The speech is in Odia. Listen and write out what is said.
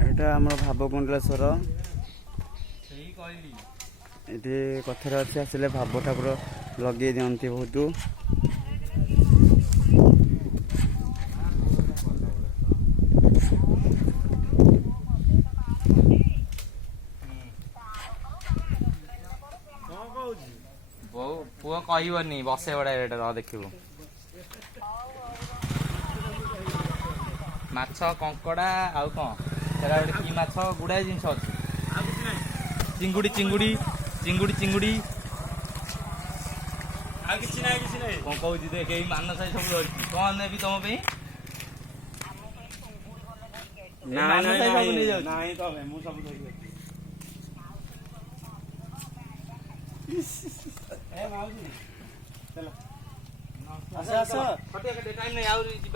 ଏଇଟା ଆମର ଭାବକୁଣ୍ଡଲେଶ୍ୱର। ଏଠି କଥାରେ ଅଛି ଆସିଲେ ଭାବ ଠାକୁର ଲଗେଇ ଦିଅନ୍ତି ବହୁତ। ବୋଉ ପୁଅ କହିବନି ବସେ ବଡା ଏଟା ଦେଖିବୁ। ମାଛ କଙ୍କଡା ଆଉ କଣ ସେଟା ଗୋଟେ କି ମାଛ ଗୁଡାଏ ଜିନିଷ ଅଛି। ଚିଙ୍ଗୁଡି ଚିଙ୍ଗୁଡି ଚିଙ୍ଗୁଡି ଚିଙ୍ଗୁଡି ଆଉ କିଛି ନାହିଁ କିଛି ନାହିଁ। କଣ କହୁଛି ଦେଖ ଏଇ ମାନସ ଭାଇ ସବୁ ଧରିଛି। କଣ ନେବି ତମ ପାଇଁ? ମାନସ ଭାଇ ସବୁ ନେଇଯାଉଛି। ନାହିଁ ତମେ ମୁଁ ସବୁ ଧରିକି ମାଉସୀ ଚାଲ ଆସ ଆସ। ଟାଇମ୍ ନାହିଁ ଆହୁରି